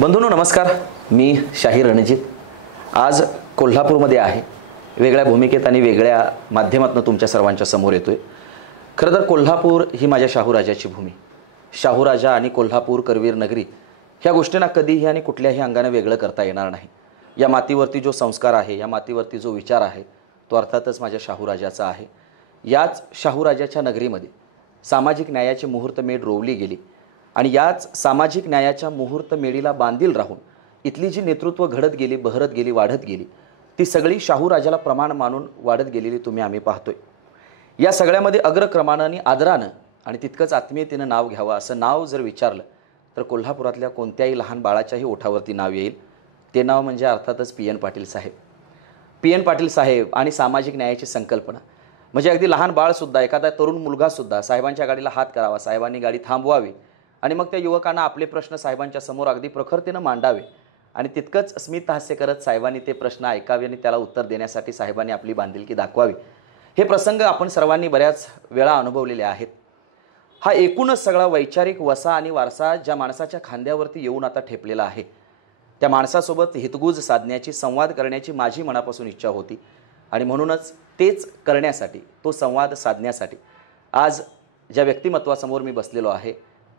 बंधूंनो नमस्कार, मी शाहीर रणजित आज कोल्हापूरमध्ये आहे. वेगळ्या भूमिकेत आणि वेगळ्या माध्यमातून तुमच्या सर्वांच्या समोर येतोय. खरं तर कोल्हापूर ही माझ्या शाहूराजाची भूमी. शाहूराजा आणि कोल्हापूर करवीर नगरी ह्या गोष्टींना कधीही आणि कुठल्याही अंगाने वेगळं करता येणार नाही. या मातीवरती जो संस्कार आहे, या मातीवरती जो विचार आहे, तो अर्थातच माझ्या शाहूराजाचा आहे. याच शाहूराजाच्या नगरीमध्ये सामाजिक न्यायाची मुहूर्तमेढ रोवली गेली आणि याच सामाजिक न्यायाच्या मुहूर्तमेढीला बांधील राहून इथली जी नेतृत्व घडत गेली, बहरत गेली, वाढत गेली, ती सगळी शाहूराजाला प्रमाण मानून वाढत गेलेली आम्ही पाहतोय. या सगळ्यामध्ये अग्रक्रमानं आणि आदरानं आणि तितकंच आत्मीयतेनं नाव घ्यावं असं नाव जर विचारलं तर कोल्हापुरातल्या कोणत्याही लहान बाळाच्याही ओठावरती नाव येईल. ते नाव म्हणजे अर्थातच पी.एन. पाटील साहेब. पी.एन. पाटील साहेब आणि सामाजिक न्यायाची संकल्पना म्हणजे अगदी लहान बाळसुद्धा, एखादा तरुण मुलगासुद्धा साहेबांच्या गाडीला हात करावा, साहेबांनी गाडी थांबवावी आणि मग त्या युवकांना आपले प्रश्न साहेबांच्या समोर अगदी प्रखरतेनं मांडावे आणि तितकंच स्मित हास्य करत साहेबांनी ते प्रश्न ऐकावे आणि त्याला उत्तर देण्यासाठी साहेबांनी आपली बांधिलकी दाखवावी. हे प्रसंग आपण सर्वांनी बऱ्याच वेळा अनुभवलेले आहेत. हा एकूणच सगळा वैचारिक वसा आणि वारसा ज्या माणसाच्या खांद्यावरती येऊन आता ठेपलेला आहे, त्या माणसासोबत हितगुज साधण्याची, संवाद करण्याची माझी मनापासून इच्छा होती आणि म्हणूनच तेच करण्यासाठी, तो संवाद साधण्यासाठी आज ज्या व्यक्तिमत्वासमोर मी बसलेलो आहे,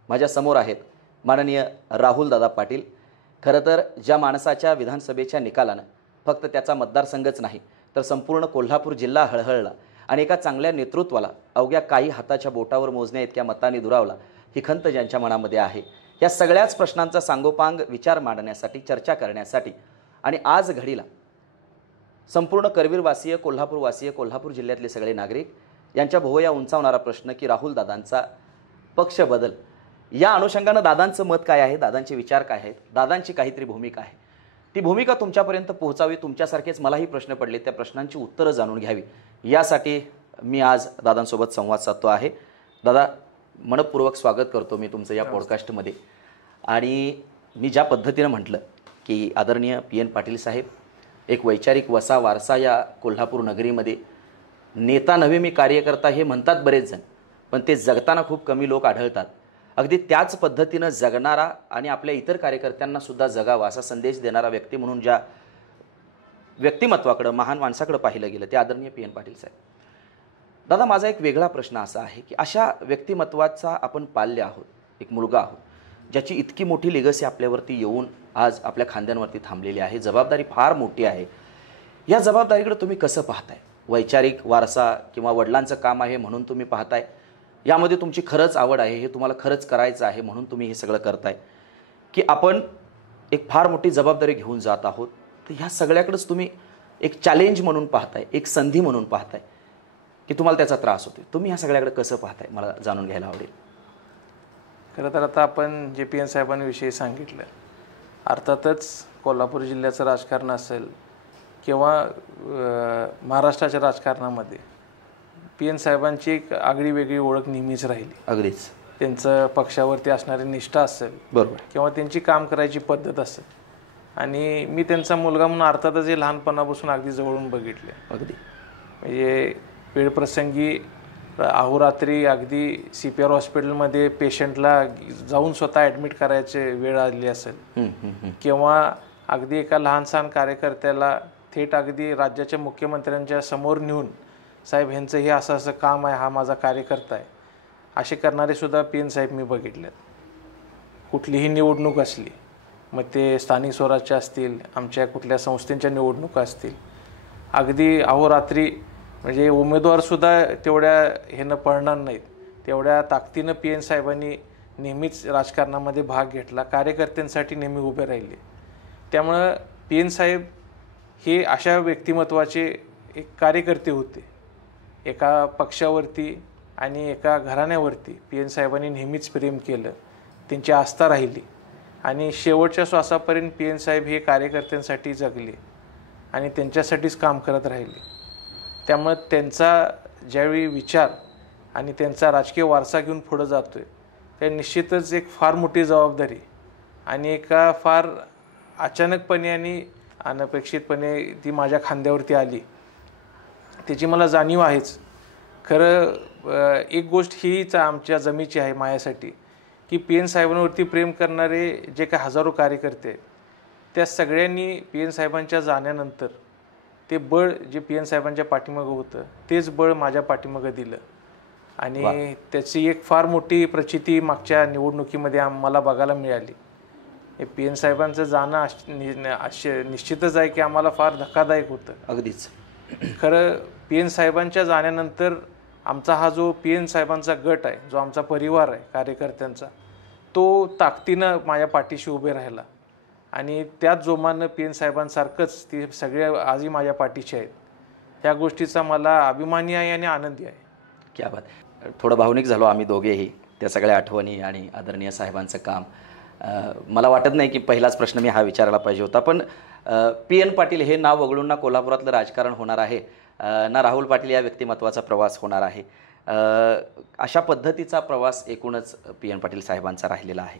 माझ्यासमोर आहेत माननीय राहुलदादा पाटील. खरं तर ज्या माणसाच्या विधानसभेच्या निकालानं फक्त त्याचा मतदारसंघच नाही तर संपूर्ण कोल्हापूर जिल्हा हळहळला आणि एका चांगल्या नेतृत्वाला अवघ्या काही हाताच्या बोटावर मोजण्या इतक्या मतांनी दुरावला, ही खंत ज्यांच्या मनामध्ये आहे, या सगळ्याच प्रश्नांचा सांगोपांग विचार मांडण्यासाठी, चर्चा करण्यासाठी आणि आज घडीला संपूर्ण करवीरवासीय, कोल्हापूरवासीय, कोल्हापूर जिल्ह्यातले सगळे नागरिक यांच्या भुवया उंचावणारा प्रश्न की राहुलदादांचा पक्ष बदल, या अनुषंगानं दादांचं मत काय आहे, दादांचे विचार काय आहेत, दादांची काहीतरी भूमिका आहे, ती भूमिका तुमच्यापर्यंत पोहोचावी. तुमच्यासारखेच मलाही प्रश्न पडले, त्या प्रश्नांची उत्तरं जाणून घ्यावी, यासाठी मी आज दादांसोबत संवाद साधतो आहे. दादा, मनपूर्वक स्वागत करतो मी तुमचं या पॉडकास्टमध्ये. आणि मी ज्या पद्धतीनं म्हटलं की आदरणीय पी.एन. पाटील साहेब एक वैचारिक वसा वारसा या कोल्हापूर नगरीमध्ये, नेता नव्हे मी कार्यकर्ता हे म्हणतात बरेच जण, पण ते जगताना खूप कमी लोक आढळतात. अगदी त्याच पद्धतीनं जगणारा आणि आपल्या इतर कार्यकर्त्यांना सुद्धा जगावा असा संदेश देणारा व्यक्ती म्हणून ज्या व्यक्तिमत्वाकडं, महान माणसाकडं पाहिलं गेलं, ते आदरणीय पी.एन. पाटील साहेब. दादा, माझा एक वेगळा प्रश्न असा आहे की अशा व्यक्तिमत्वाचा आपण पाल्य आहोत, एक मुलगा आहोत ज्याची इतकी मोठी लेगसी आपल्यावरती येऊन आज आपल्या खांद्यांवरती थांबलेली आहे, जबाबदारी फार मोठी आहे. या जबाबदारीकडे तुम्ही कसं पाहताय? वैचारिक वारसा किंवा वडिलांचं काम आहे म्हणून तुम्ही पाहताय, यामध्ये तुमची खरंच आवड आहे, हे तुम्हाला खरंच करायचं आहे म्हणून तुम्ही हे सगळं करताय, की आपण एक फार मोठी जबाबदारी घेऊन जात आहोत, तर ह्या सगळ्याकडेच तुम्ही एक चॅलेंज म्हणून पाहताय, एक संधी म्हणून पाहताय, की तुम्हाला त्याचा त्रास होतो? तुम्ही ह्या सगळ्याकडे कसं पाहताय, मला जाणून घ्यायला आवडेल. खरं तर आता आपण जे पी.एन. साहेबांविषयी सांगितलं, अर्थातच कोल्हापूर जिल्ह्याचं राजकारण असेल किंवा महाराष्ट्राच्या राजकारणामध्ये पी.एन. साहेबांची एक आगळी वेगळी ओळख नेहमीच राहिली. अगदीच. त्यांचं पक्षावरती असणारी निष्ठा असेल, बरोबर, किंवा त्यांची काम करायची पद्धत असेल. आणि मी त्यांचा मुलगा म्हणून अर्थातच हे लहानपणापासून अगदी जवळून बघितले. अगदी म्हणजे वेळप्रसंगी अहोरात्री अगदी CPR हॉस्पिटलमध्ये पेशंटला जाऊन स्वतः ॲडमिट करायचे वेळ आली असेल, किंवा अगदी एका लहान सहान कार्यकर्त्याला थेट अगदी राज्याच्या मुख्यमंत्र्यांच्या समोर नेऊन, साहेब ह्यांचं हे असं असं काम आहे, हा माझा कार्यकर्ता आहे, असे करणारे सुद्धा पी.एन. साहेब मी बघितलेत. कुठलीही निवडणूक असली, मग ते स्थानिक स्वराज्य असतील, आमच्या कुठल्या संस्थेच्या निवडणुका असतील, अगदी अहोरात्री म्हणजे उमेदवारसुद्धा तेवढ्या ह्यानं पळणार नाहीत, तेवढ्या ताकदीनं पी.एन. साहेबांनी नेहमीच राजकारणामध्ये भाग घेतला, कार्यकर्त्यांसाठी नेहमी उभे राहिले. त्यामुळं पी.एन. साहेब हे अशा व्यक्तिमत्वाचे एक कार्यकर्ते होते. एका पक्षावरती आणि एका घराण्यावरती पी.एन. साहेबांनी नेहमीच प्रेम केलं, त्यांची आस्था राहिली आणि शेवटच्या श्वासापर्यंत पी.एन. साहेब हे कार्यकर्त्यांसाठी जगले आणि त्यांच्यासाठीच काम करत राहिले. त्यामुळे त्यांचा ज्यावेळी विचार आणि त्यांचा राजकीय वारसा घेऊन पुढं जातो आहे, त्या निश्चितच एक फार मोठी जबाबदारी आणि एका फार अचानकपणे आणि अनपेक्षितपणे ती माझ्या खांद्यावरती आली, त्याची मला जाणीव आहेच. खरं एक गोष्ट हीच आमच्या जमेची आहे माझ्यासाठी, की PN साहेबांवरती प्रेम करणारे जे काही हजारो कार्यकर्ते आहेत त्या सगळ्यांनी PN साहेबांच्या जाण्यानंतर ते बळ जे PN साहेबांच्या पाठीमागं होतं तेच बळ माझ्या पाठीमागं दिलं आणि त्याची एक फार मोठी प्रचिती मागच्या निवडणुकीमध्ये आम्हाला बघायला मिळाली. हे PN साहेबांचं जाणं निश्चितच आहे की आम्हाला फार धक्कादायक होतं. अगदीच खरं PN साहेबांच्या जाण्यानंतर आमचा हा जो PN साहेबांचा गट आहे, जो आमचा परिवार आहे कार्यकर्त्यांचा, तो ताकदीनं माझ्या पाठीशी उभे राहिला आणि त्याच जोमानं PN साहेबांसारखंच ते सगळे आजही माझ्या पाठीचे आहेत. ह्या गोष्टीचा मला अभिमानी आहे आणि आनंदी आहे. क्या बात. थोडं भावनिक झालो आम्ही दोघेही त्या सगळ्या आठवणी आणि आदरणीय साहेबांचं काम. मला वाटत नाही की पहिलाच प्रश्न मी हा विचारायला पाहिजे होता, पण PN पाटील हे नाव वगळून ना कोल्हापुरातलं राजकारण होणार आहे ना राहुल पाटील या व्यक्तिमत्वाचा प्रवास होणार आहे. अशा पद्धतीचा प्रवास एकूणच PN पाटील साहेबांचा राहिलेला आहे.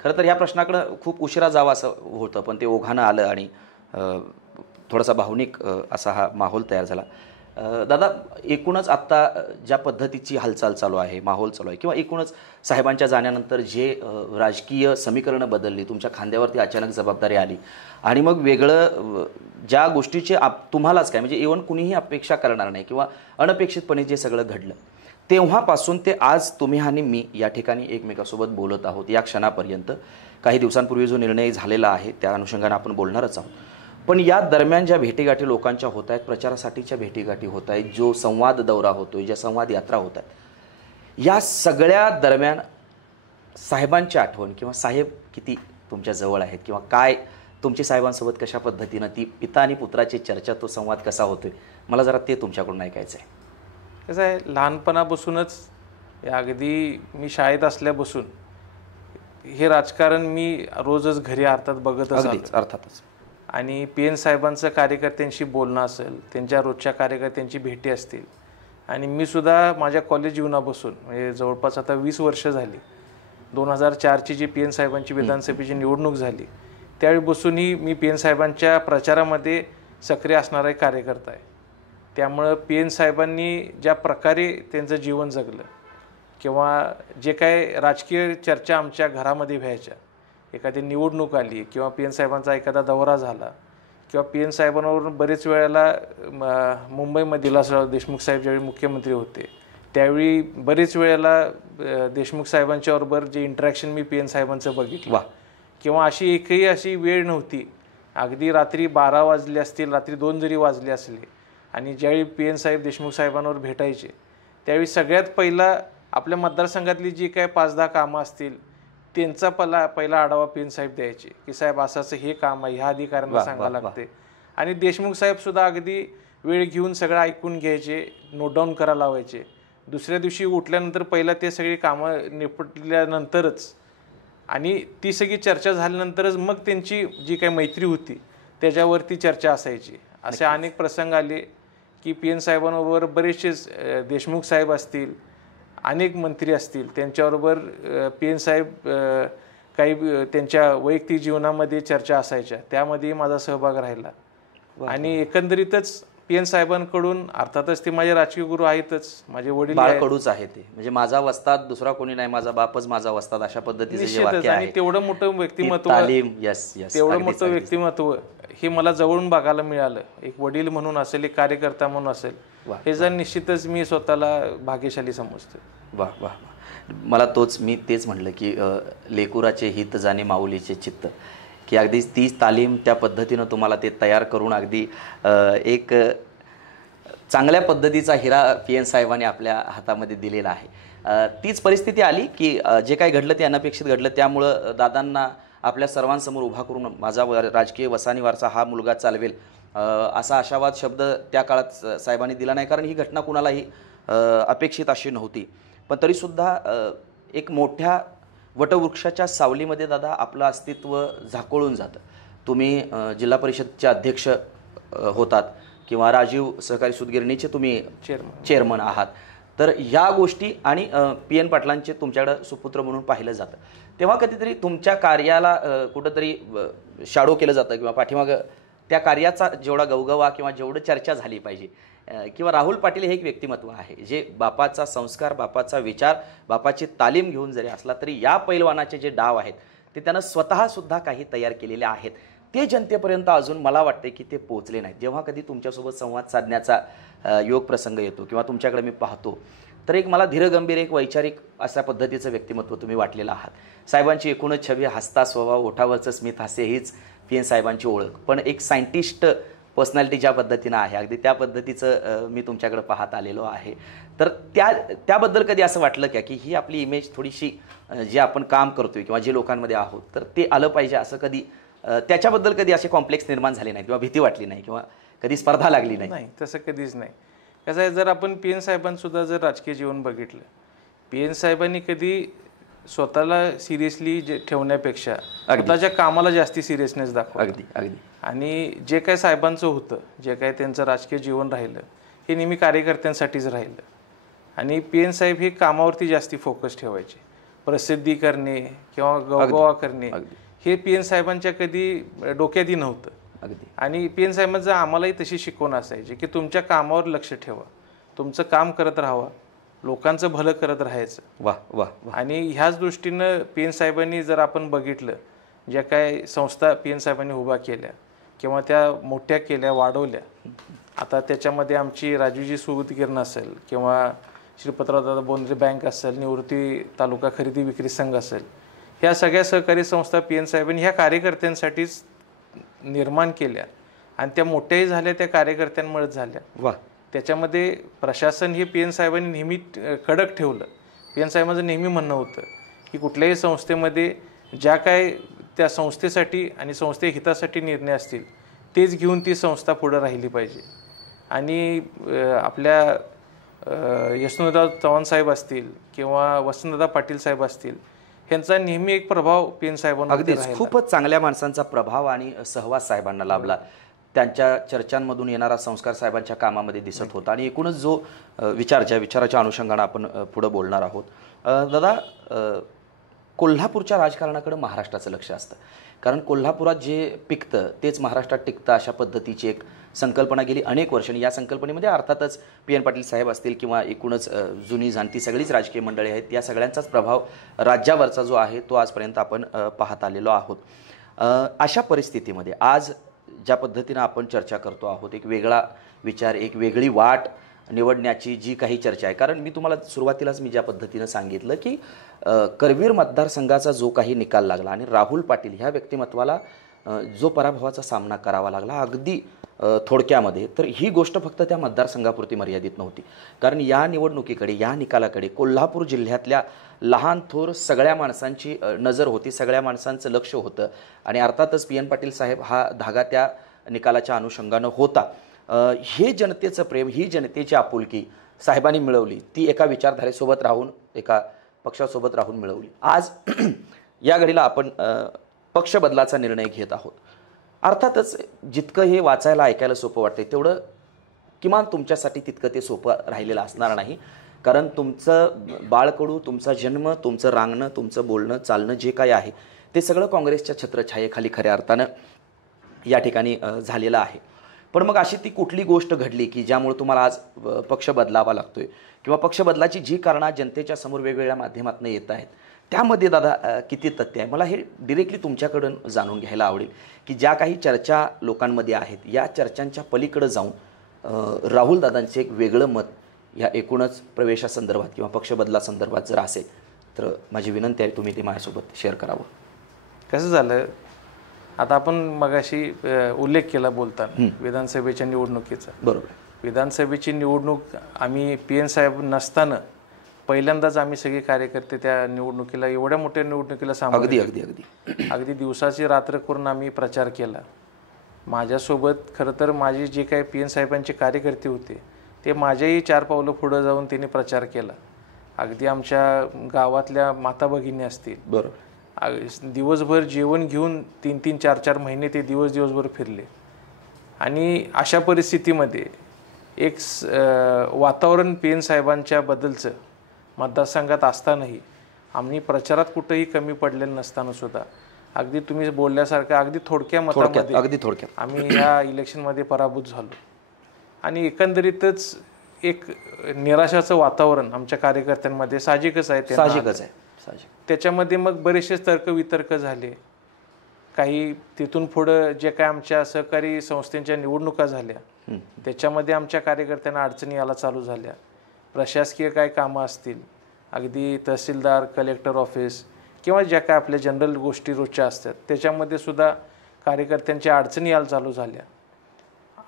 खरं तर ह्या प्रश्नाकडं खूप उशिरा जावं असं होतं, पण ते ओघानं आलं आणि थोडासा भावनिक असा हा माहोल तयार झाला. दादा, एकूणच आत्ता ज्या पद्धतीची हालचाल चालू आहे, माहोल चालू आहे, किंवा एकूणच साहेबांच्या जाण्यानंतर जे राजकीय समीकरणं बदलली, तुमच्या खांद्यावरती अचानक जबाबदारी आली आणि मग वेगळं ज्या गोष्टीचे तुम्हालाच काय म्हणजे इव्हन कुणीही अपेक्षा करणार नाही किंवा अनपेक्षितपणे जे सगळं घडलं, तेव्हापासून ते आज तुम्ही आणि मी या ठिकाणी एकमेकासोबत बोलत आहोत या क्षणापर्यंत. काही दिवसांपूर्वी जो निर्णय झालेला आहे त्या अनुषंगाने आपण बोलणारच आहोत. पण या दरम्यान ज्या भेटीगाठी लोकांच्या होत आहेत, प्रचारासाठीच्या भेटीगाठी होत आहेत, जो संवाद दौरा होतोय, ज्या संवाद यात्रा होत आहेत, या सगळ्या दरम्यान साहेबांची आठवण किंवा साहेब किती तुमच्या जवळ आहेत किंवा काय तुमची साहेबांसोबत कशा पद्धतीनं ती पिता आणि पुत्राची चर्चा, तो संवाद कसा होतोय, मला जरा ते तुमच्याकडून ऐकायचं आहे. कसं आहे, लहानपणापासूनच अगदी मी शाळेत असल्यापासून हे राजकारण मी रोजच घरी अर्थात बघत असतो. अर्थातच. आणि PN साहेबांचं कार्यकर्त्यांशी बोलणं असेल, त्यांच्या रोजच्या कार्यकर्त्यांची भेटी असतील आणि मी सुद्धा माझ्या कॉलेज जीवनापासून म्हणजे जवळपास आता 20 वर्ष झाली, 2004ची जी PN साहेबांची विधानसभेची निवडणूक झाली त्यावेळीपासूनही मी PN साहेबांच्या प्रचारामध्ये सक्रिय असणारा एक कार्यकर्ता आहे. त्यामुळं PN साहेबांनी ज्या प्रकारे त्यांचं जीवन जगलं किंवा जे काय राजकीय चर्चा आमच्या घरामध्ये व्हायच्या, एखादी निवडणूक आली किंवा PN साहेबांचा एखादा दौरा झाला किंवा PN साहेबांवर बरेच वेळेला मुंबईमध्ये विलासराव देशमुख साहेब ज्यावेळी मुख्यमंत्री होते त्यावेळी बरेच वेळेला देशमुख साहेबांच्याबरोबर जे इंटरॅक्शन मी PN साहेबांचं बघितलं किंवा अशी एकही अशी वेळ नव्हती, अगदी रात्री 12 वाजले असतील, रात्री 2 जरी वाजले असले आणि ज्यावेळी PN साहेब देशमुख साहेबांवर भेटायचे त्यावेळी सगळ्यात पहिला आपल्या मतदारसंघातली जी काय 5-10 कामं असतील त्यांचा पहिला आढावा PN साहेब द्यायचे की साहेब असं हे काम आहे, ह्या अधिकाऱ्यांना सांगायला लागते. आणि देशमुख साहेब सुद्धा अगदी वेळ घेऊन सगळं ऐकून घ्यायचे, नोट डाऊन करायला लावायचे. दुसऱ्या दिवशी उठल्यानंतर पहिला ते सगळी कामं निपटल्यानंतरच आणि ती सगळी चर्चा झाल्यानंतरच मग त्यांची जी काही मैत्री होती त्याच्यावरती चर्चा असायची. असे अनेक प्रसंग आले की PN साहेबांबरोबर बरेचसेच देशमुख साहेब असतील, अनेक मंत्री असतील, त्यांच्याबरोबर PN साहेब काही त्यांच्या वैयक्तिक जीवनामध्ये चर्चा असायच्या, त्यामध्ये माझा सहभाग राहिला. आणि एकंदरीतच PN साहेबांकडून अर्थातच ते माझे राजकीय गुरु आहेतच, माझे वडील बाळकडूच आहे ते, म्हणजे माझा वस्ताद दुसरा कोणी नाही, माझा बापच माझा वस्ताद, अशा पद्धतीचे जे वाक्य आहे. आणि तेवढं मोठं व्यक्तिमत्व, तेवढं मोठं व्यक्तिमत्व हे मला जवळून बघायला मिळालं. एक वडील म्हणून असेल, एक कार्यकर्ता म्हणून असेल, हे जर निश्चितच मी स्वतःला भाग्यशाली समजतो. वाह वाह. मला मी तेच म्हटलं की लेकुराचे हित जाणे माऊलीचे चित्त, की अगदी तीच तालीम त्या पद्धतीनं तुम्हाला ते तयार करून अगदी एक चांगल्या पद्धतीचा हिरा PN साहेबांनी आपल्या हातामध्ये दिलेला आहे. तीच परिस्थिती आली की जे काही घडलं ते अनपेक्षित घडलं, त्यामुळं दादांना आपल्या सर्वांसमोर उभा करून माझा राजकीय वसानी वारसा हा मुलगा चालवेल असा आशावाद शब्द त्या काळात साहेबांनी दिला नाही, कारण ही घटना कुणालाही अपेक्षित अशी नव्हती. पण तरीसुद्धा एक मोठ्या वटवृक्षाच्या सावलीमध्ये दादा आपलं अस्तित्व झाकोळून जातं. तुम्ही जिल्हा परिषदचे अध्यक्ष होतात किंवा राजीव सहकारी सूतगिरणीचे तुम्ही चेअरमन आहात, तर ह्या गोष्टी आणि PN पाटलांचे तुमच्याकडं सुपुत्र म्हणून पाहिलं जातं, तेव्हा कधीतरी तुमच्या कार्याला कुठंतरी शॅडो केलं जातं किंवा पाठीमागं त्या कार्याचा जेवढा गवगवा किंवा जेवढं चर्चा झाली पाहिजे किंवा राहुल पाटील हे एक व्यक्तिमत्व आहे जे बापाचा संस्कार, बापाचा विचार, बापाची तालीम घेऊन जरी असला तरी या पैलवानाचे जे डाव आहेत ते त्यानं स्वतःसुद्धा काही तयार केलेले आहेत. ते जनतेपर्यंत अजून मला वाटते की ते पोहोचले नाहीत. जेव्हा कधी तुमच्यासोबत संवाद साधण्याचा योग प्रसंग येतो किंवा तुमच्याकडे मी पाहतो तर एक मला धीरगंभीर, एक वैचारिक अशा पद्धतीचं व्यक्तिमत्व तुम्ही वाटलेलं आहात. साहेबांची एकूणच छवी, हसता स्वभाव, ओठावरचं स्मित हास्य हीच PN साहेबांची ओळख. पण एक सायंटिस्ट पर्सनॅलिटी ज्या पद्धतीनं आहे अगदी त्या पद्धतीचं मी तुमच्याकडे पाहत आलेलो आहे. तर त्याबद्दल कधी असं वाटलं का की ही आपली इमेज थोडीशी जे आपण काम करतोय किंवा जे लोकांमध्ये आहोत तर ते आलं पाहिजे असं कधी त्याच्याबद्दल कधी असे कॉम्प्लेक्स निर्माण झाले नाही किंवा भीती वाटली नाही किंवा कधी स्पर्धा लागली नाही? नाही, तसं कधीच नाही. कसं आहे, जर आपण PN साहेबांसुद्धा जर राजकीय जीवन बघितलं, PN साहेबांनी कधी स्वतःला सिरियसली ठेवण्यापेक्षा स्वतःच्या कामाला जास्ती सिरियसनेस दाखवला. अगदी अगदी. आणि जे काय साहेबांचं होतं, जे काय त्यांचं राजकीय जीवन राहिलं हे नेहमी कार्यकर्त्यांसाठीच राहिलं. आणि PN साहेब हे कामावरती जास्ती फोकस ठेवायचे. प्रसिद्धी करणे किंवा गवगवा करणे हे PN साहेबांच्या कधी डोक्यातही नव्हतं. अगदी. आणि PN साहेबांचं आम्हालाही तशी शिकवण असायची की तुमच्या कामावर लक्ष ठेवा, तुमचं काम करत राहावं, लोकांचं भलं करत राहायचं. वाह वाह. आणि ह्याच दृष्टीनं PN साहेबांनी जर आपण बघितलं, ज्या काय संस्था PN साहेबांनी उभा केल्या किंवा त्या मोठ्या केल्या, वाढवल्या, आता त्याच्यामध्ये आमची राजूजी सुगतगिरण असेल किंवा श्रीपतरावदादा बोंद्रे बँक असेल, निवृत्ती तालुका खरेदी विक्री संघ असेल, ह्या सगळ्या सहकारी संस्था PN साहेबांनी ह्या कार्यकर्त्यांसाठीच निर्माण केल्या आणि त्या मोठ्याही झाल्या त्या कार्यकर्त्यांमुळेच झाल्या. वाह. त्याच्यामध्ये प्रशासन हे PN साहेबांनी नेहमी कडक ठेवलं. PN साहेबांचं नेहमी म्हणणं होतं की कुठल्याही संस्थेमध्ये ज्या काय त्या संस्थेसाठी आणि संस्थे हितासाठी निर्णय असतील तेच घेऊन ती संस्था पुढे राहिली पाहिजे. आणि आपल्या यशवंतराव चव्हाण साहेब असतील किंवा वसंतदादा पाटील साहेब असतील, ह्यांचा नेहमी एक प्रभाव PN साहेबांवर अगदीच खूपच चांगल्या माणसांचा प्रभाव आणि सहवास साहेबांना लाभला. त्यांच्या चर्चांमधून येणारा संस्कार साहेबांच्या कामामध्ये दिसत होता. आणि एकूणच जो विचाराच्या अनुषंगाने आपण पुढे बोलणार आहोत. दादा, कोल्हापूरच्या राजकारणाकडे महाराष्ट्राचं लक्ष असतं, कारण कोल्हापुरात जे पिकतं तेच महाराष्ट्रात टिकतं अशा पद्धतीची एक संकल्पना गेली अनेक वर्षांनी. या संकल्पनेमध्ये अर्थातच PN पाटील साहेब असतील किंवा एकूणच जुनी जाणती सगळीच राजकीय मंडळी आहेत, या सगळ्यांचाच प्रभाव राज्यावरचा जो आहे तो आजपर्यंत आपण पाहत आलेलो आहोत. अशा परिस्थितीमध्ये आज ज्या पद्धतीनं आपण चर्चा करतो आहोत, एक वेगळा विचार, एक वेगळी वाट निवडण्याची जी काही चर्चा आहे, कारण मी तुम्हाला सुरुवातीलाच मी ज्या पद्धतीनं सांगितलं की करवीर मतदारसंघाचा जो काही निकाल लागला आणि राहुल पाटील ह्या व्यक्तिमत्वाला जो पराभवाचा सामना करावा लागला अगदी थोडक्यामध्ये, तर ही गोष्ट फक्त त्या मतदारसंघापुरती मर्यादित नव्हती. कारण या निवडणुकीकडे, या निकालाकडे कोल्हापूर जिल्ह्यातल्या लहान थोर सगळ्या माणसांची नजर होती, सगळ्या माणसांचं लक्ष होतं. आणि अर्थातच PN पाटील साहेब हा धागा त्या निकालाच्या अनुषंगानं होता. हे जनतेचं प्रेम, ही जनतेची आपुलकी साहेबांनी मिळवली, ती एका विचारधारेसोबत राहून, एका पक्षासोबत राहून मिळवली. आज या घडीला आपण पक्ष बदलाचा निर्णय घेत आहोत. अर्थातच जितकं हे वाचायला ऐकायला सोपं वाटतं तेवढं किमान तुमच्यासाठी तितकं ते सोपं राहिलेलं असणार नाही. कारण तुमचं बाळकडू, तुमचा जन्म, तुमचं रांगणं, तुमचं बोलणं, चालणं जे काही आहे ते सगळं काँग्रेसच्या छत्रछायेखाली खऱ्या अर्थानं या ठिकाणी झालेलं आहे. पण मग अशी ती कुठली गोष्ट घडली की ज्यामुळे तुम्हाला आज पक्ष बदलावा लागतोय किंवा पक्ष बदलाची जी कारणं जनतेच्या समोर वेगवेगळ्या माध्यमातून येत आहेत त्यामध्ये दादा किती तथ्य आहे? मला हे डिरेक्टली तुमच्याकडून जाणून घ्यायला आवडेल की ज्या काही चर्चा लोकांमध्ये आहेत या चर्चांच्या पलीकडे जाऊन राहुल दादांचे एक वेगळं मत या एकूणच प्रवेशासंदर्भात किंवा पक्ष बदलासंदर्भात जर असेल तर माझी विनंती आहे तुम्ही ते माझ्यासोबत शेअर करावं. कसं झालं, आता आपण मगाशी उल्लेख केला बोलताना विधानसभेच्या निवडणुकीचा. बरोबर. विधानसभेची निवडणूक आम्ही PN साहेब नसताना पहिल्यांदाच आम्ही सगळे कार्यकर्ते त्या निवडणुकीला, एवढ्या मोठ्या निवडणुकीला अगदी अगदी अगदी अगदी दिवसाची रात्र करून आम्ही प्रचार केला. माझ्यासोबत खरं तर माझे जे काही PN साहेबांचे कार्यकर्ते होते ते माझ्याही 4 पावलं पुढं जाऊन त्यांनी प्रचार केला. अगदी आमच्या गावातल्या माता भगिनी असतील, बरोबर, दिवसभर जेवण घेऊन 3-3, 4-4 महिने ते दिवसभर फिरले. आणि अशा परिस्थितीमध्ये एक वातावरण PN साहेबांच्या बद्दलचं मतदारसंघात असतानाही आम्ही प्रचारात कुठेही कमी पडलेलं नसताना सुद्धा अगदी तुम्ही बोलल्यासारखं अगदी थोडक्या मतामध्ये अगदी थोडक्यात आम्ही ह्या इलेक्शनमध्ये पराभूत झालो. आणि एकंदरीतच एक निराशाचं वातावरण आमच्या कार्यकर्त्यांमध्ये साहजिकच आहे. साहजिकच आहे. त्याच्यामध्ये मग बरेचसे तर्कवितर्क झाले. काही तिथून पुढं जे काय आमच्या सहकारी संस्थेच्या निवडणुका झाल्या त्याच्यामध्ये आमच्या कार्यकर्त्यांना अडचणी यायला चालू झाल्या. प्रशासकीय काय कामं असतील, अगदी तहसीलदार, कलेक्टर ऑफिस किंवा ज्या काय आपल्या जनरल गोष्टी रोजच्या असतात त्याच्यामध्ये सुद्धा कार्यकर्त्यांच्या अडचणी यायला चालू झाल्या.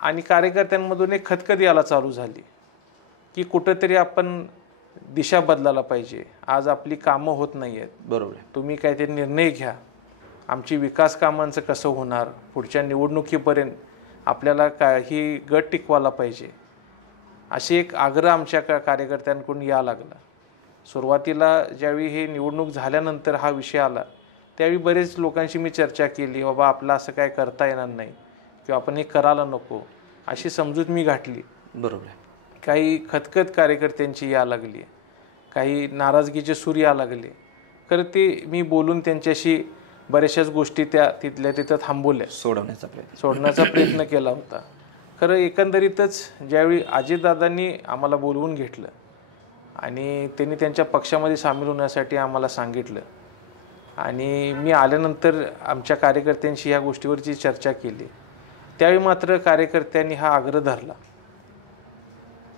आणि कार्यकर्त्यांमधून एक खतखत यायला चालू झाली की कुठंतरी आपण दिशा बदलायला पाहिजे. आज आपली कामं होत नाही आहेत. बरोबर आहे. तुम्ही काहीतरी निर्णय घ्या. आमची विकास कामांचं कसं होणार, पुढच्या निवडणुकीपर्यंत आपल्याला काही गट टिकवायला पाहिजे, असे एक आग्रह आमच्या कार्यकर्त्यांकडून यायला लागला. सुरुवातीला ज्यावेळी हे निवडणूक झाल्यानंतर हा विषय आला त्यावेळी बरेच लोकांशी मी चर्चा केली, बाबा आपलं असं काय करता येणार नाही किंवा आपण हे करायला नको अशी समजूत मी घातली. बरोबर आहे. काही खतखत कार्यकर्त्यांची या लागली, काही नाराजगीचे सूर या लागले. खरं ते मी बोलून त्यांच्याशी बऱ्याचशाच गोष्टी तिथल्या तिथं थांबवल्या, सोडण्याचा प्रयत्न केला होता. खरं एकंदरीतच ज्यावेळी अजितदादांनी आम्हाला बोलवून घेतलं आणि त्यांनी त्यांच्या पक्षामध्ये सामील होण्यासाठी आम्हाला सांगितलं आणि मी आल्यानंतर आमच्या कार्यकर्त्यांशी ह्या गोष्टीवरची चर्चा केली, त्यावेळी मात्र कार्यकर्त्यांनी हा आग्रह धरला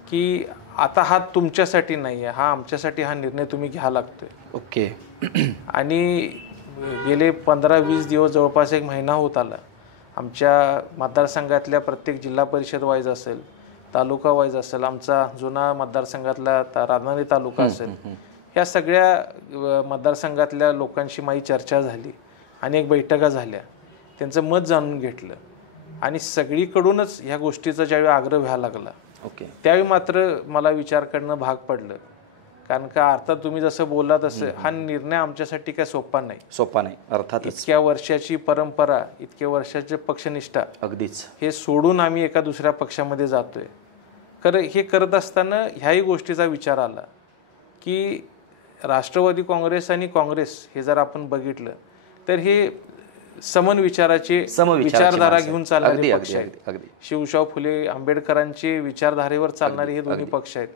की आता हा तुमच्यासाठी नाही आहे, हा आमच्यासाठी हा निर्णय तुम्ही घ्या लागतोय. ओके. आणि गेले 15-20 दिवस जवळपास एक महिना होत आला. आमच्या मतदारसंघातल्या प्रत्येक जिल्हा परिषद वाईज असेल, तालुका वाईज असेल, आमचा जुना मतदारसंघातला राधानगरी तालुका असेल, ह्या सगळ्या मतदारसंघातल्या लोकांशी माझी चर्चा झाली, अनेक बैठका झाल्या, त्यांचं मत जाणून घेतलं आणि सगळीकडूनच ह्या गोष्टीचा ज्यावेळी आग्रह व्हायला लागला ओके त्यावेळी मात्र मला विचार करणं भाग पडलं. कारण का अर्थात तुम्ही जसं बोलला तसं हा निर्णय आमच्यासाठी काय सोपा नाही. अर्थात इतक्या वर्षाची परंपरा, इतक्या वर्षाची पक्षनिष्ठा अगदीच हे सोडून आम्ही एका दुसऱ्या पक्षामध्ये जातोय. खरं हे करत असताना ह्याही गोष्टीचा विचार आला की राष्ट्रवादी काँग्रेस आणि काँग्रेस हे जर आपण बघितलं तर हे समन विचाराचे विचारधारा घेऊन चालणारे पक्ष आहेत. शिवशाहू फुले आंबेडकरांचे विचारधारेवर चालणारे हे दोन्ही पक्ष आहेत.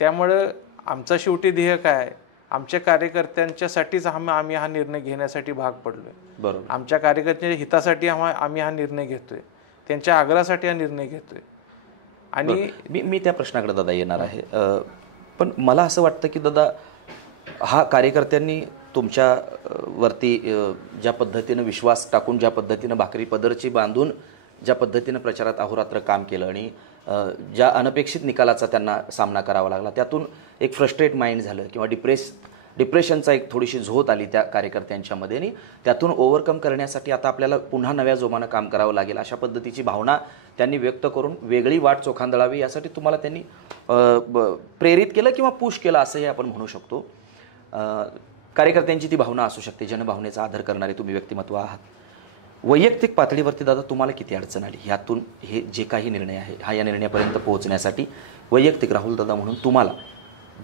त्यामुळं आमचा शेवटी ध्येय काय आहे, आमच्या कार्यकर्त्यांच्यासाठीच आम्ही हा निर्णय घेण्यासाठी भाग पडलोय. बरोबर. आमच्या कार्यकर्त्यांच्या हितासाठी आम्ही हा निर्णय घेतोय, त्यांच्या आग्रहासाठी हा निर्णय घेतोय. आणि मी त्या प्रश्नाकडे दादा येणार आहे. पण मला असं वाटतं की दादा हा कार्यकर्त्यांनी तुमच्या वरती ज्या पद्धतीनं विश्वास टाकून, ज्या पद्धतीनं भाकरी पदरची बांधून, ज्या पद्धतीनं प्रचारात अहोरात्र काम केलं आणि ज्या अनपेक्षित निकालाचा त्यांना सामना करावा लागला, त्यातून एक फ्रस्ट्रेट माइंड झालं किंवा डिप्रेशनचा एक थोडीशी झोत आली त्या कार्यकर्त्यांच्यामध्ये आणि त्यातून ओव्हरकम करण्यासाठी आता आपल्याला पुन्हा नव्या जोमानं काम करावं लागेल अशा पद्धतीची भावना त्यांनी व्यक्त करून वेगळी वाट चोखांदळावी यासाठी तुम्हाला त्यांनी प्रेरित केलं किंवा पुश केलं असंही आपण म्हणू शकतो. कार्यकर्त्यांची ती भावना असू शकते, जनभावनेचा आदर करणारे तुम्ही व्यक्तिमत्व आहात. वैयक्तिक पातळीवरती दादा तुम्हाला किती अडचण आली यातून, हे जे काही निर्णय आहे हा या निर्णयापर्यंत पोहोचण्यासाठी वैयक्तिक राहुल दादा म्हणून तुम्हाला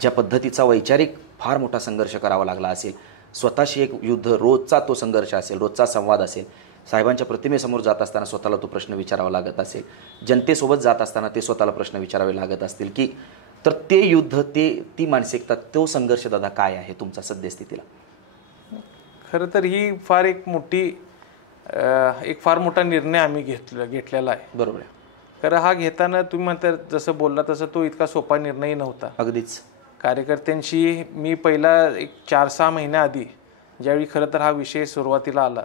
ज्या पद्धतीचा वैचारिक फार मोठा संघर्ष करावा लागला असेल, स्वतःशी एक युद्ध, रोजचा तो संघर्ष असेल, रोजचा संवाद असेल, साहेबांच्या प्रतिमेसमोर जात असताना स्वतःला तो प्रश्न विचारावा लागत असेल, जनतेसोबत जात असताना ते स्वतःला प्रश्न विचारावे लागत असतील की, तर ते युद्ध, ती मानसिकता, तो संघर्ष दादा काय आहे तुमचा सद्यस्थितीला? खरं तर ही फार फार मोठा निर्णय आम्ही घेतलेला आहे. बरोबर आहे. खरं हा घेताना तुम्ही म्हणता जसं बोलला तसं तो इतका सोपा निर्णय नव्हता. अगदीच. कार्यकर्त्यांशी मी पहिला एक 4-6 महिन्याआधी ज्यावेळी खरं तर हा विषय सुरुवातीला आला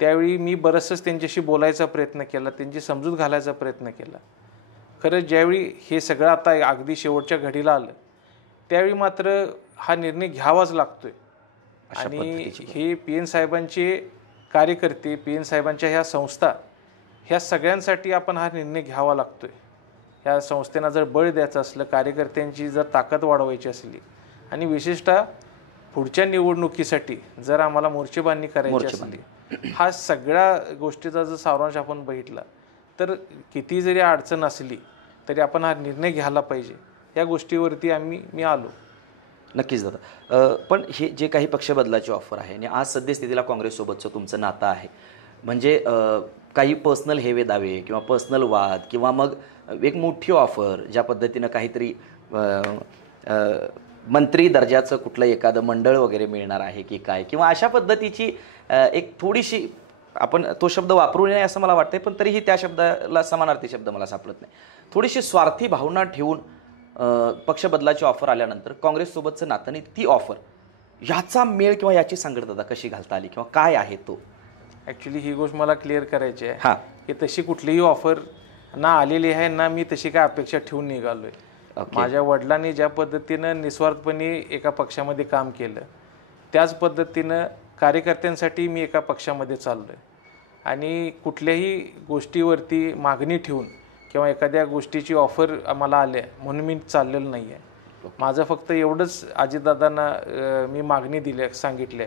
त्यावेळी मी बरंचसं त्यांच्याशी बोलायचा प्रयत्न केला, त्यांची समजूत घालायचा प्रयत्न केला. खरं ज्यावेळी हे सगळं आता अगदी शेवटच्या घडीला आलं त्यावेळी मात्र हा निर्णय घ्यावाच लागतोय. आणि हे PN साहेबांचे कार्यकर्ते, PN साहेबांच्या ह्या संस्था, ह्या सगळ्यांसाठी आपण हा निर्णय घ्यावा लागतोय. ह्या संस्थेला जर बळ द्यायचं असलं, कार्यकर्त्यांची जर ताकद वाढवायची असली आणि विशेषतः पुढच्या निवडणुकीसाठी जर आम्हाला मोर्चेबांधणी करायची असली, हा सगळ्या गोष्टीचा जर सारांश आपण बघितला तर किती जरी अडचण असली तरी आपण हा निर्णय घ्यायला पाहिजे, या गोष्टीवरती मी आलो. नक्कीच दादा. पण हे जे काही पक्ष बदलाची ऑफर आहे आणि आज सद्यस्थितीला काँग्रेससोबतचं तुमचं नातं आहे, म्हणजे काही पर्सनल हेवे दावे किंवा पर्सनल वाद किंवा मग एक मोठी ऑफर ज्या पद्धतीनं काहीतरी मंत्री दर्जाचं कुठलं एखादं मंडळ वगैरे मिळणार आहे की काय, किंवा अशा पद्धतीची एक थोडीशी, आपण तो शब्द वापरू नये असं मला वाटतंय, पण तरीही त्या शब्दाला समानार्थी शब्द मला सापडत नाही, थोडीशी स्वार्थी भावना ठेवून पक्ष बदलाची ऑफर आल्यानंतर काँग्रेससोबतचं नातं आणि ती ऑफर याचा मेळ किंवा याची सांगडता कशी घालता आली किंवा काय आहे तो? ॲक्च्युली ही गोष्ट मला क्लिअर करायची आहे हां. की तशी कुठलीही ऑफर ना आलेली आहे ना मी तशी काय अपेक्षा ठेवून निघालोय. माझ्या वडिलांनी ज्या पद्धतीनं निस्वार्थपणे एका पक्षामध्ये काम केलं त्याच पद्धतीनं कार्यकर्त्यांसाठी मी एका पक्षामध्ये चाललोय आणि कुठल्याही गोष्टीवरती मागणी ठेवून किंवा एखाद्या गोष्टीची ऑफर आम्हाला आल्या म्हणून मी चाललेलं नाही आहे. माझं फक्त एवढंच अजितदादांना मी मागणी दिली सांगितल्या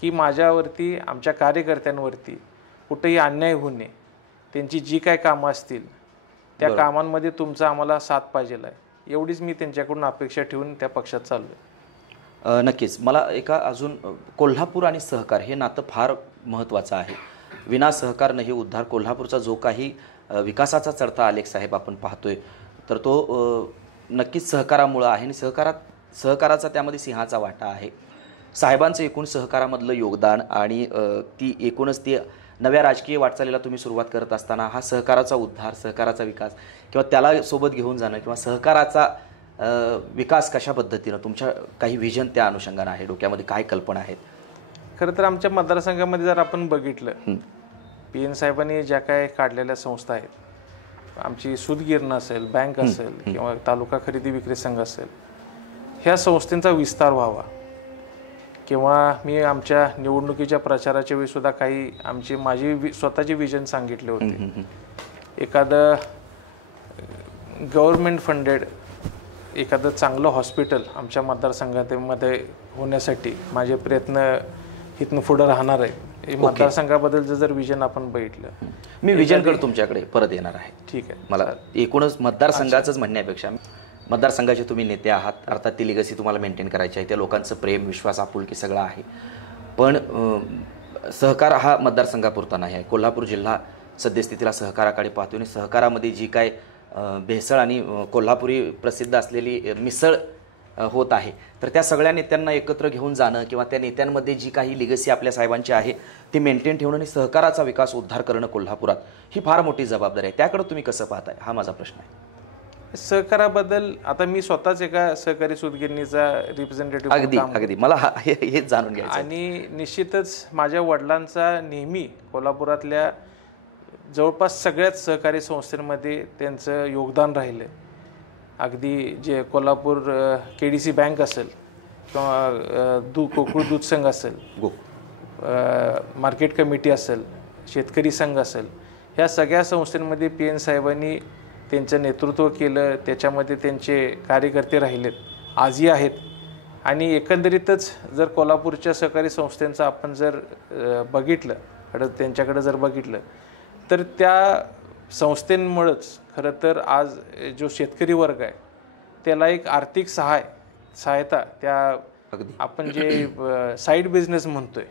की माझ्यावरती आमच्या कार्यकर्त्यांवरती कुठेही अन्याय होऊ नये, त्यांची जी काय कामं असतील त्या कामांमध्ये तुमचा आम्हाला साथ पाहिजे आहे, एवढीच मी त्यांच्याकडून अपेक्षा ठेवून त्या पक्षात चाललो. नक्कीच. मला एका अजून कोल्हापूर आणि सहकार हे नातं फार महत्त्वाचं आहे. विना सहकार नाही उद्धार. कोल्हापूरचा जो काही विकासाचा चढता आलेख साहेब आपण पाहतोय तर तो नक्कीच सहकारामुळं आहे आणि सहकाराचा त्यामध्ये सिंहाचा वाटा आहे. साहेबांचं एकूण सहकारामधलं योगदान आणि ती एकूणच ती नव्या राजकीय वाटचालीला तुम्ही सुरुवात करत असताना हा सहकाराचा उद्धार, सहकाराचा विकास किंवा त्याला सोबत घेऊन जाणं किंवा सहकाराचा विकास कशा पद्धतीनं तुमच्या काही व्हिजन त्या अनुषंगानं आहे, डोक्यामध्ये काय कल्पना आहेत? खरं तर आमच्या मतदारसंघामध्ये जर आपण बघितलं PN साहेबांनी ज्या काय काढलेल्या संस्था आहेत, आमची सूतगिरणं असेल, बँक असेल किंवा तालुका खरेदी विक्री संघ असेल, ह्या संस्थेचा विस्तार व्हावा किंवा मी आमच्या निवडणुकीच्या प्रचाराच्या वेळी सुद्धा काही माझी स्वतःची विजन सांगितले होते. एखादं गव्हर्नमेंट फंडेड एखादं चांगलं हॉस्पिटल आमच्या मतदारसंघामध्ये होण्यासाठी माझे प्रयत्न इथनं पुढं राहणार आहे. मतदारसंघाबद्दलचं जर विजन आपण बघितलं, मी विजनकडे तुमच्याकडे परत येणार आहे. ठीक आहे. मला एकूणच मतदारसंघाचंच म्हणण्यापेक्षा मतदारसंघाचे तुम्ही नेते आहात, अर्थात ती लिगसी तुम्हाला मेंटेन करायची आहे, त्या लोकांचं प्रेम, विश्वास, आपुलकी सगळं आहे, पण सहकार हा मतदारसंघापुरता नाही आहे. कोल्हापूर जिल्हा सद्यस्थितीला सहकाराकडे पाहतो आणि सहकारामध्ये जी काय भेसळ आणि कोल्हापुरी प्रसिद्ध असलेली मिसळ होत आहे तर त्या सगळ्या नेत्यांना एकत्र घेऊन जाणं किंवा त्या नेत्यांमध्ये जी काही लिगसी आपल्या साहेबांची आहे ती मेंटेन ठेवणं आणि सहकाराचा विकास उद्धार करणं कोल्हापुरात ही फार मोठी जबाबदारी आहे. त्याकडे तुम्ही कसं पाहताय हा माझा प्रश्न आहे. सहकाराबद्दल आता मी स्वतःच एका सहकारी सूतगिरणीचा रिप्रेझेंटेटिव्ह अगदी मला हेच जाणून घ्यायचं आणि निश्चितच माझ्या वडिलांचा नेहमी कोल्हापुरातल्या जवळपास सगळ्याच सहकारी संस्थांमध्ये त्यांचं योगदान राहिलं. अगदी जे कोल्हापूर KDC बँक असेल किंवा गोकुळ दूध संघ असेल, मार्केट कमिटी असेल, शेतकरी संघ असेल, ह्या सगळ्या संस्थांमध्ये PN साहेबांनी त्यांचं नेतृत्व केलं, त्याच्यामध्ये त्यांचे कार्यकर्ते राहिलेत, आजही आहेत. आणि एकंदरीतच जर कोल्हापूरच्या सहकारी संस्थांचं आपण जर बघितलं, त्यांच्याकडे जर बघितलं तर त्या संस्थेमुळंच खरं तर आज जो शेतकरी वर्ग आहे त्याला एक आर्थिक सहायता त्या आपण जे साईड बिझनेस म्हणतोय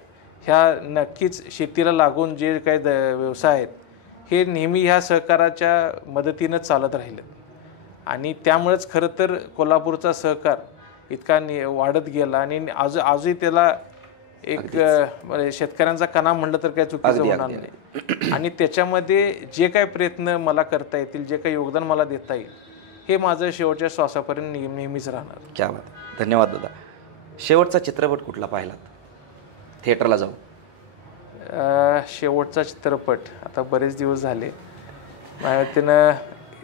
ह्या नक्कीच शेतीला लागून जे काही व्यवसाय आहेत हे नेहमी ह्या सहकाराच्या मदतीनं चालत राहिलं आणि त्यामुळेच खरं तर कोल्हापूरचा सहकार इतका वाढत गेला आणि आजही त्याला एक शेतकऱ्यांचा कणा म्हणलं तर काय चुकीचं होणार नाही. आणि त्याच्यामध्ये जे काही प्रयत्न मला करता येतील, जे काही योगदान मला देता येईल हे माझं शेवटच्या श्वासापर्यंत नेहमीच राहणार. क्या बात. धन्यवाद दादा. शेवटचा चित्रपट कुठला पाहिलात थिएटरला जाऊन? शेवटचा चित्रपट आता बरेच दिवस झाले, त्यानं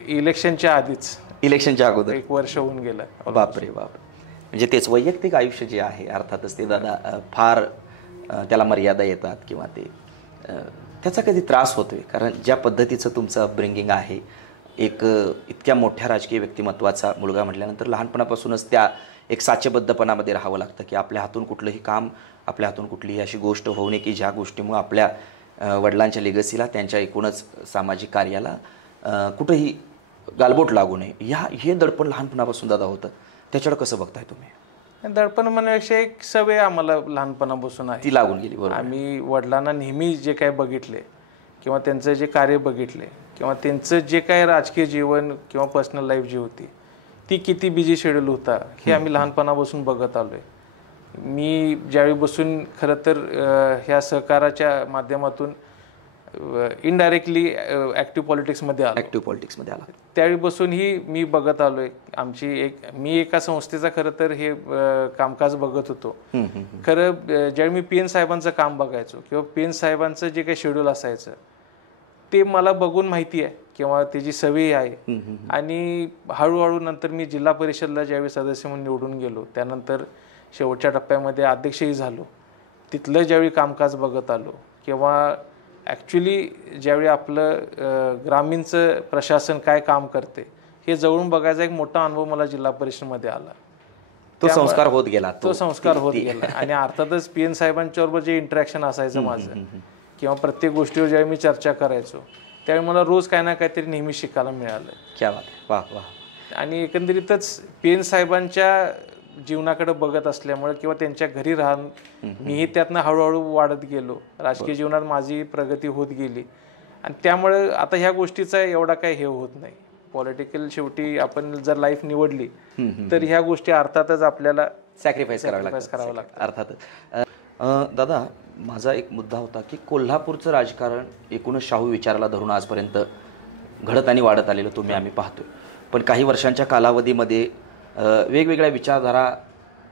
इलेक्शनच्या अगोदर 1 वर्ष होऊन गेलं. बापरे बाप. म्हणजे तेच वैयक्तिक आयुष्य जे आहे अर्थातच ते दादा फार त्याला मर्यादा येतात किंवा ते त्याचा कधी त्रास होतोय, कारण ज्या पद्धतीचं तुमचं अपब्रिंगिंग आहे, एक इतक्या मोठ्या राजकीय व्यक्तिमत्वाचा मुलगा म्हटल्यानंतर लहानपणापासूनच त्या एक साचेबद्धपणामध्ये राहावं लागतं की आपल्या हातून कुठलंही काम, आपल्या हातून कुठलीही अशी गोष्ट होऊ नये की ज्या गोष्टीमुळे आपल्या वडिलांच्या लेगसीला, त्यांच्या एकूणच सामाजिक कार्याला कुठंही गालबोट लागू नये. हे दडपण लहानपणापासून दादा होतं. त्याच्याकडे कसं बघताय तुम्ही? दडपण म्हणण्यापेक्षा एक सवय आम्हाला लहानपणापासून आहे, ती लागून गेली. बरोबर. आम्ही वडिलांना नेहमी जे काय बघितले किंवा त्यांचं जे कार्य बघितले किंवा त्यांचं जे काय राजकीय जीवन किंवा पर्सनल लाईफ जी होती ती किती बिझी शेड्यूल होता हे आम्ही लहानपणापासून बघत आलो आहे. मी ज्यावेळी बसून खरं तर ह्या सहकाराच्या माध्यमातून इनडायरेक्टली ॲक्टिव्ह पॉलिटिक्समध्ये आला त्यावेळी बसूनही मी बघत आलो आहे. मी एका संस्थेचा खरं तर हे कामकाज बघत होतो. खरं ज्यावेळी मी पी एन साहेबांचं काम बघायचो किंवा पी एन साहेबांचं जे काही शेड्यूल असायचं ते मला बघून माहिती आहे किंवा त्याची सवय आहे. आणि हळूहळू नंतर मी जिल्हा परिषदला ज्यावेळी सदस्य म्हणून निवडून गेलो त्यानंतर शेवटच्या टप्प्यामध्ये अध्यक्षही झालो. तिथलं ज्यावेळी कामकाज बघत आलो किंवा ॲक्च्युली ज्यावेळी आपलं ग्रामीणचं प्रशासन काय काम करते हे जवळून बघायचा एक मोठा अनुभव मला जिल्हा परिषदमध्ये आला. तो संस्कार होत गेला आणि अर्थातच पी एन साहेबांच्याबरोबर जे इंटरॅक्शन असायचं माझं किंवा प्रत्येक गोष्टीवर ज्यावेळी मी चर्चा करायचो त्यावेळी मला रोज काही ना काहीतरी नेहमी शिकायला मिळालं. क्या बात, वाह वाह. आणि एकंदरीतच पी एन साहेबांच्या जीवनाकडे बघत असल्यामुळे किंवा त्यांच्या घरी राहून मीही त्यातनं हळूहळू वाढत गेलो. राजकीय जीवनात माझी प्रगती होत गेली आणि त्यामुळे आता ह्या गोष्टीचा एवढा काही हे होत नाही. पॉलिटिकल शेवटी आपण जर लाईफ निवडली तर ह्या गोष्टी अर्थातच आपल्याला सॅक्रिफाईस करावं लागतं अर्थातच. दादा, माझा एक मुद्दा होता की कोल्हापूरचं राजकारण एकूणच शाहू विचाराला धरून आजपर्यंत घडत आणि वाढत आलेलं आम्ही पाहतोय. पण काही वर्षांच्या कालावधीमध्ये वेगवेगळ्या विचारधारा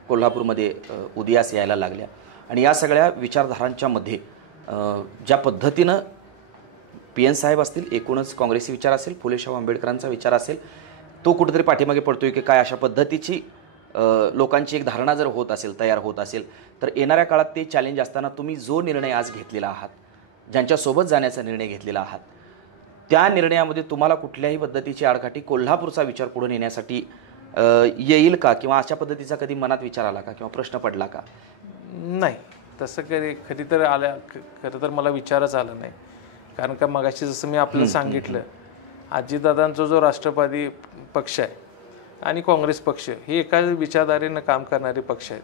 कोल्हापूरमध्ये उदयास यायला लागल्या आणि या सगळ्या विचारधारांच्या मध्ये ज्या पद्धतीनं पी एन साहेब असतील, एकूणच काँग्रेसी विचार असेल, फुले शाहू आंबेडकरांचा विचार असेल, तो कुठेतरी पाठीमागे पडतोय की काय अशा पद्धतीची लोकांची एक धारणा जर होत असेल, तयार होत असेल तर येणाऱ्या काळात ते चॅलेंज असताना तुम्ही जो निर्णय आज घेतलेला आहात, ज्यांच्यासोबत जाण्याचा निर्णय घेतलेला आहात, त्या निर्णयामध्ये तुम्हाला कुठल्याही पद्धतीची आडकाठी कोल्हापूरचा विचार पुढे नेण्यासाठी येईल का किंवा अशा पद्धतीचा कधी मनात विचार आला का किंवा प्रश्न पडला का? नाही, तसं खरं तर मला विचारच आला नाही. कारण का मगाशी जसं मी आपल्याला सांगितलं, अजितदादांचा जो राष्ट्रवादी पक्ष आहे आणि काँग्रेस पक्ष हे एका विचारधारेनं काम करणारे पक्ष आहेत.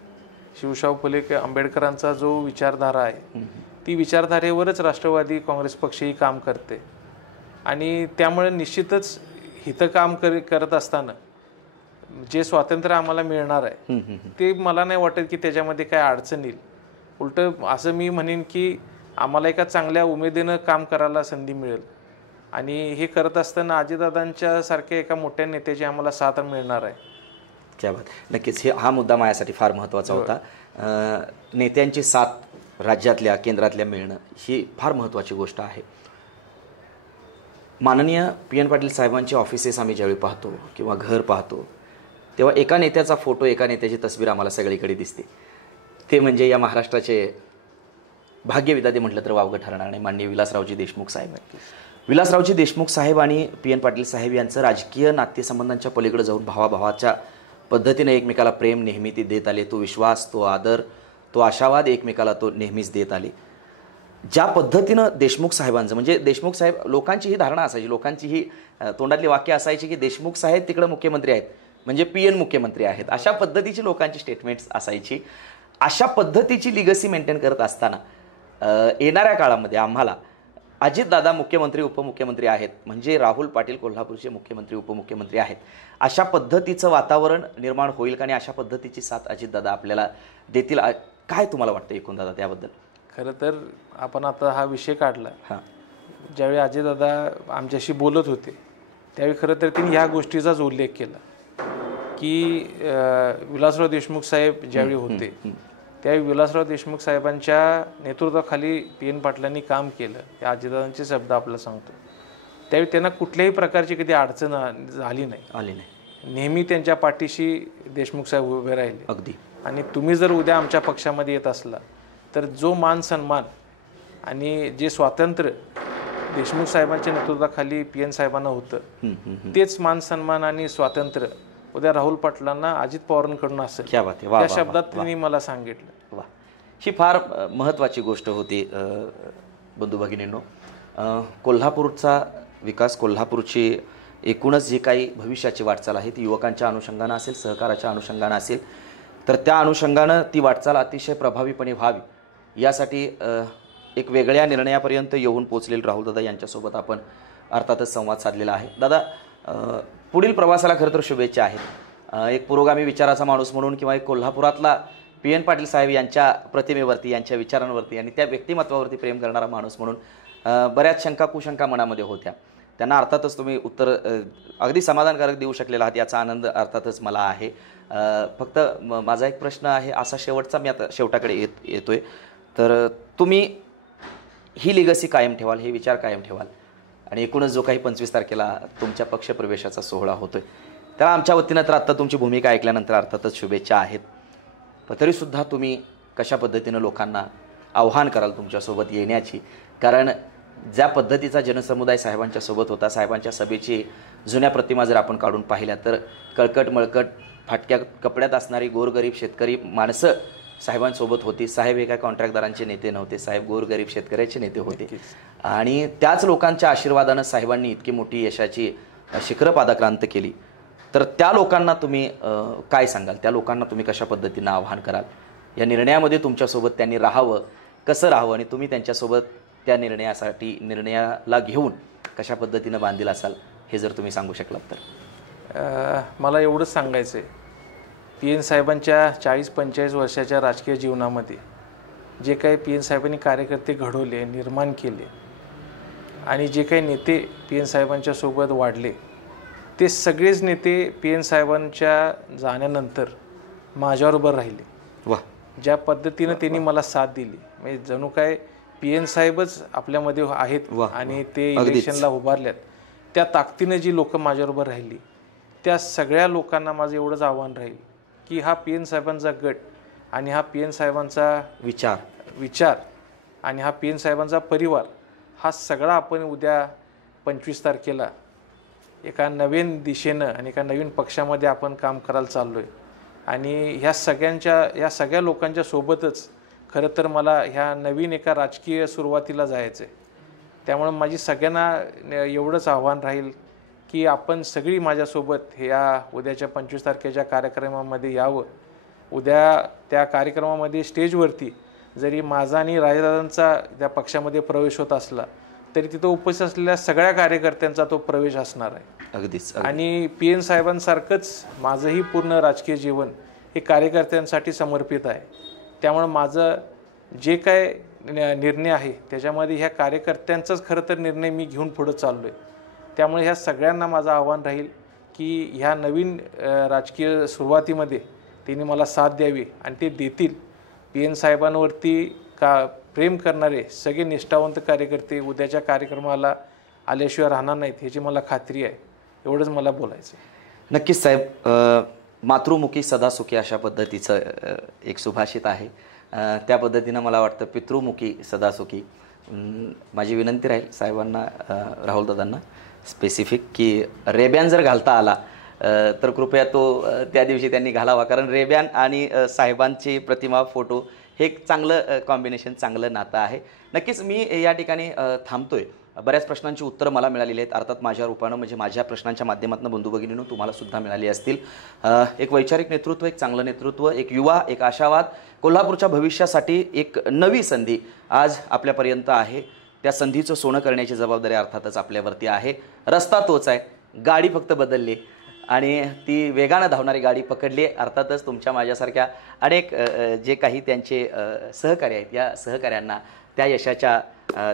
शिवशाहू फुले आंबेडकरांचा जो विचारधारा आहे ती विचारधारेवरच राष्ट्रवादी काँग्रेस पक्षही काम करते आणि त्यामुळे निश्चितच हितं काम करत असताना जे स्वातंत्र्य आम्हाला मिळणार आहे ते मला नाही वाटत की त्याच्यामध्ये काय अडचण येईल. उलट असं मी म्हणेन की आम्हाला एका चांगल्या उमेदीनं काम करायला संधी मिळेल आणि हे करत असताना अजितदादांच्या सारख्या एका मोठ्या नेत्याची आम्हाला साथ मिळणार आहे. क्या बात. नक्कीच हा मुद्दा माझ्यासाठी फार महत्त्वाचा होता. नेत्यांची साथ राज्यातल्या केंद्रातल्या मिळणं ही फार महत्त्वाची गोष्ट आहे. माननीय पी एन पाटील साहेबांची ऑफिसेस आम्ही ज्यावेळी पाहतो किंवा घर पाहतो तेव्हा एका नेत्याचा फोटो, एका नेत्याची तस्वीर आम्हाला सगळीकडे दिसते. ते म्हणजे या महाराष्ट्राचे भाग्यविधाते म्हटलं तर वावगं ठरणार नाही, माननीय विलासरावजी देशमुख साहेब. विलासरावजी देशमुख साहेब आणि पी एन पाटील साहेब यांचं राजकीय नातेसंबंधांच्या पलीकडे जाऊन भावाभावाच्या पद्धतीने एकमेकाला प्रेम नेहमी ते देत आले. तो विश्वास, तो आदर, तो आशावाद एकमेकाला तो नेहमीच देत आले. ज्या पद्धतीनं देशमुख साहेबांचं म्हणजे देशमुख साहेब, लोकांची ही धारणा असायची, लोकांची ही तोंडातली वाक्य असायची की देशमुख साहेब तिकडे मुख्यमंत्री आहेत म्हणजे पी एन मुख्यमंत्री आहेत, अशा पद्धतीची लोकांची स्टेटमेंट्स असायची. अशा पद्धतीची लिगसी मेंटेन करत असताना येणाऱ्या काळामध्ये आम्हाला अजितदादा मुख्यमंत्री उपमुख्यमंत्री आहेत म्हणजे राहुल पाटील कोल्हापूरचे मुख्यमंत्री उपमुख्यमंत्री आहेत, अशा पद्धतीचं वातावरण निर्माण होईल का आणि अशा पद्धतीची साथ अजितदादा आपल्याला देतील, काय तुम्हाला वाटतं एकूण दादा त्याबद्दल? खरं तर आपण आता हा विषय काढला, ज्यावेळी अजितदादा आमच्याशी बोलत होते त्यावेळी खरं तर त्यांनी ह्या गोष्टीचाच उल्लेख केला की विलासराव देशमुख साहेब ज्यावेळी होते त्यावेळी विलासराव देशमुख साहेबांच्या नेतृत्वाखाली पी एन पाटलांनी काम केलं. त्या अजितदादांचे शब्द आपल्याला सांगतो. त्यावेळी त्यांना कुठल्याही प्रकारची कधी अडचण आली नाही. नेहमी त्यांच्या पाठीशी देशमुख साहेब उभे राहिले. अगदी. आणि तुम्ही जर उद्या आमच्या पक्षामध्ये येत असला तर जो मान सन्मान आणि जे स्वातंत्र्य देशमुख साहेबांच्या नेतृत्वाखाली पी एन साहेबांना होतं तेच मान सन्मान आणि स्वातंत्र्य उद्या राहुल पाटलांना अजित पवारांकडून असेल. त्या शब्दात त्यांनी मला सांगितलं. वा, ही फार महत्त्वाची गोष्ट होती बंधू भगिनींनो. कोल्हापूरचा विकास, कोल्हापूरची एकूणच जी काही भविष्याची वाटचाल आहे ती युवकांच्या अनुषंगानं असेल, सहकाराच्या अनुषंगानं असेल, तर त्या अनुषंगानं ती वाटचाल अतिशय प्रभावीपणे व्हावी यासाठी एक वेगळ्या निर्णयापर्यंत येऊन पोचलेले राहुलदादा यांच्यासोबत आपण अर्थातच संवाद साधलेला आहे. दादा, पुढील प्रवासाला खरं तर शुभेच्छा आहेत. एक पुरोगामी विचाराचा माणूस म्हणून किंवा एक कोल्हापुरातला PN पाटील साहेब यांच्या प्रतिमेवरती, यांच्या विचारांवरती आणि त्या व्यक्तिमत्वावरती प्रेम करणारा माणूस म्हणून बऱ्याच शंका कुशंका मनामध्ये होत्या. त्यांना अर्थातच तुम्ही उत्तर अगदी समाधानकारक देऊ शकलेला आहात, याचा आनंद अर्थातच मला आहे. फक्त माझा एक प्रश्न आहे असा शेवटचा, मी आता शेवटाकडे येतोय. तर तुम्ही ही लिगसी कायम ठेवाल, हे विचार कायम ठेवाल आणि एकूणच जो काही 25 तारखेला तुमच्या पक्षप्रवेशाचा सोहळा होतोय त्याला आमच्या वतीनं तर आत्ता तुमची भूमिका ऐकल्यानंतर अर्थातच शुभेच्छा आहेत. पण तरीसुद्धा तुम्ही कशा पद्धतीनं लोकांना आव्हान कराल तुमच्यासोबत येण्याची? कारण ज्या पद्धतीचा जनसमुदाय साहेबांच्या सोबत होता, साहेबांच्या सभेची जुन्या प्रतिमा जर आपण काढून पाहिल्या तर कळकट मळकट फाटक्या कपड्यात असणारी गोरगरीब शेतकरी माणसं साहेबांसोबत होती. साहेब हे काय कॉन्ट्रॅक्टदारांचे नेते नव्हते, साहेब गोरगरीब शेतकऱ्याचे नेते होते आणि त्याच लोकांच्या आशीर्वादानं साहेबांनी इतकी मोठी यशाची शिखरं पादाक्रांत केली. तर त्या लोकांना तुम्ही काय सांगाल? त्या लोकांना तुम्ही कशा पद्धतीनं आव्हान कराल? या निर्णयामध्ये तुमच्यासोबत त्यांनी राहावं, कसं राहावं आणि तुम्ही त्यांच्यासोबत त्या निर्णयाला घेऊन कशा पद्धतीनं बांधील असाल, हे जर तुम्ही सांगू शकलात तर. मला एवढंच सांगायचं आहे, PN साहेबांच्या 40-45 वर्षाच्या राजकीय जीवनामध्ये जे काही PN साहेबांनी कार्यकर्ते घडवले, निर्माण केले आणि जे काही नेते PN साहेबांच्या सोबत वाढले, ते सगळेच नेते PN साहेबांच्या जाण्यानंतर माझ्याबरोबर राहिले. वा, ज्या पद्धतीनं त्यांनी मला साथ दिली, म्हणजे जणू काय PN साहेबच आपल्यामध्ये आहेत आणि ते इलेक्शनला उभारल्यात, त्या ताकदीनं जी लोक माझ्याबरोबर राहिली, त्या सगळ्या लोकांना माझं एवढंच आव्हान राहील की हा PN साहेबांचा गट आणि हा PN साहेबांचा विचार आणि हा PN साहेबांचा परिवार, हा सगळा आपण उद्या 25 तारखेला एका नवीन दिशेनं आणि एका नवीन पक्षामध्ये आपण काम करायला चाललो आहे. आणि ह्या सगळ्या लोकांच्या सोबतच खरं तर मला ह्या नवीन एका राजकीय सुरुवातीला जायचं आहे. त्यामुळे माझी सगळ्यांना एवढंच आव्हान राहील की आपण सगळी माझ्यासोबत ह्या उद्याच्या 25 तारखेच्या कार्यक्रमामध्ये यावं. उद्या त्या कार्यक्रमामध्ये स्टेजवरती जरी माझा आणि राजदादांचा त्या पक्षामध्ये प्रवेश होत असला तरी तिथं उपस्थित असलेल्या सगळ्या कार्यकर्त्यांचा तो प्रवेश असणार आहे. अगदीच. आणि PN साहेबांसारखंच माझंही पूर्ण राजकीय जीवन हे कार्यकर्त्यांसाठी समर्पित आहे. त्यामुळे माझं जे काय निर्णय आहे त्याच्यामध्ये ह्या कार्यकर्त्यांचाच खरं तर निर्णय मी घेऊन पुढं चाललो आहे. त्यामुळे ह्या सगळ्यांना माझं आव्हान राहील की ह्या नवीन राजकीय सुरुवातीमध्ये त्यांनी मला साथ द्यावी आणि ते देतील. PN साहेबांवरती प्रेम करणारे सगळे निष्ठावंत कार्यकर्ते उद्याच्या कार्यक्रमाला आल्याशिवाय राहणार नाहीत, ह्याची मला खात्री आहे. एवढंच मला बोलायचं आहे. नक्कीच साहेब, मातृमुखी सदासुखी अशा पद्धतीचं एक सुभाषित आहे. त्या पद्धतीनं मला वाटतं पितृमुखी सदासुखी. माझी विनंती राहील साहेबांना, राहुलदादांना स्पेसिफिक, की रेब्यान जर घालता आला तर कृपया तो त्या दिवशी त्यांनी घालावा. कारण रेब्यान आणि साहेबांची प्रतिमा, फोटो हे एक चांगलं कॉम्बिनेशन, चांगलं नातं आहे. नक्कीच मी या ठिकाणी थांबतोय. बऱ्याच प्रश्नांची उत्तरं मला मिळालेली आहेत, अर्थात माझ्या रूपानं, म्हणजे माझ्या प्रश्नांच्या माध्यमातून बंधू भगिनींनो तुम्हालासुद्धा मिळाली असतील. एक वैचारिक नेतृत्व, एक चांगलं नेतृत्व, एक युवा, एक आशावाद, कोल्हापूरच्या भविष्यासाठी एक नवी संधी आज आपल्यापर्यंत आहे. त्या संधीचं सोनं करण्याची जबाबदारी अर्थातच आपल्यावरती आहे. रस्ता तोच आहे, गाडी फक्त बदलली आणि ती वेगानं धावणारी गाडी पकडली. अर्थातच तुमच्या माझ्यासारख्या अनेक जे काही त्यांचे सहकारी आहेत, या सहकाऱ्यांना त्या यशाच्या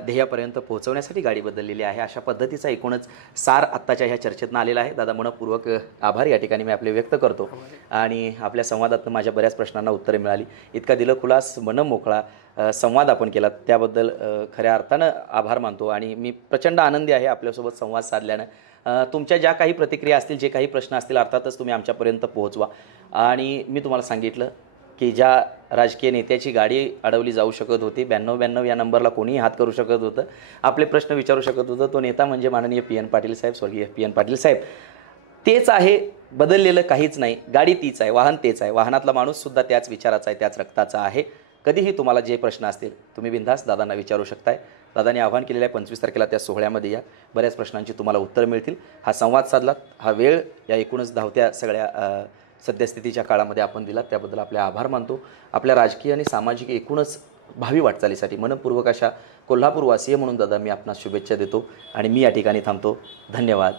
ध्येयापर्यंत पोहोचवण्यासाठी गाडी बदललेली आहे. अशा पद्धतीचा एकूणच सार आत्ताच्या ह्या चर्चेतनं आलेला आहे. दादा, मनपूर्वक आभार या ठिकाणी मी आपले व्यक्त करतो. आणि आपल्या संवादातून माझ्या बऱ्याच प्रश्नांना उत्तरे मिळाली. इतका दिलखुलास, मनमोकळा संवाद आपण केला त्याबद्दल खऱ्या अर्थानं आभार मानतो. आणि मी प्रचंड आनंदी आहे आपल्यासोबत संवाद साधल्यानं. तुमच्या ज्या काही प्रतिक्रिया असतील, जे काही प्रश्न असतील, अर्थातच तुम्ही आमच्यापर्यंत पोहोचवा. आणि मी तुम्हाला सांगितलं की ज्या राजकीय नेत्याची गाडी अडवली जाऊ शकत होती, 9292 या नंबरला कोणीही हात करू शकत होतं, आपले प्रश्न विचारू शकत होतं, तो नेता म्हणजे माननीय PN पाटील साहेब, स्वर्गीय PN पाटील साहेब. तेच आहे, बदललेलं काहीच नाही. गाडी तीच आहे, वाहन तेच आहे, वाहनातला माणूससुद्धा त्याच विचाराचा आहे, त्याच रक्ताचा आहे. कधीही तुम्हाला जे प्रश्न असतील तुम्ही बिनधास्त दादांना विचारू शकताय. दादांनी आव्हान केलेलं आहे 25 तारखेला त्या सोहळ्यामध्ये या. बऱ्याच प्रश्नांची तुम्हाला उत्तर मिळतील. हा संवाद साधलात, हा वेळ या एकूणच धावत्या सगळ्या सद्यस्थितीच्या काळामध्ये आपण दिलात, त्याबद्दल आपले आभार मानतो. आपल्या राजकीय आणि सामाजिक एकूणच भावी वाटचालीसाठी मनपूर्वक अशा कोल्हापूरवासीय म्हणून दादा मी आपणास शुभेच्छा देतो आणि मी या ठिकाणी थांबतो. धन्यवाद.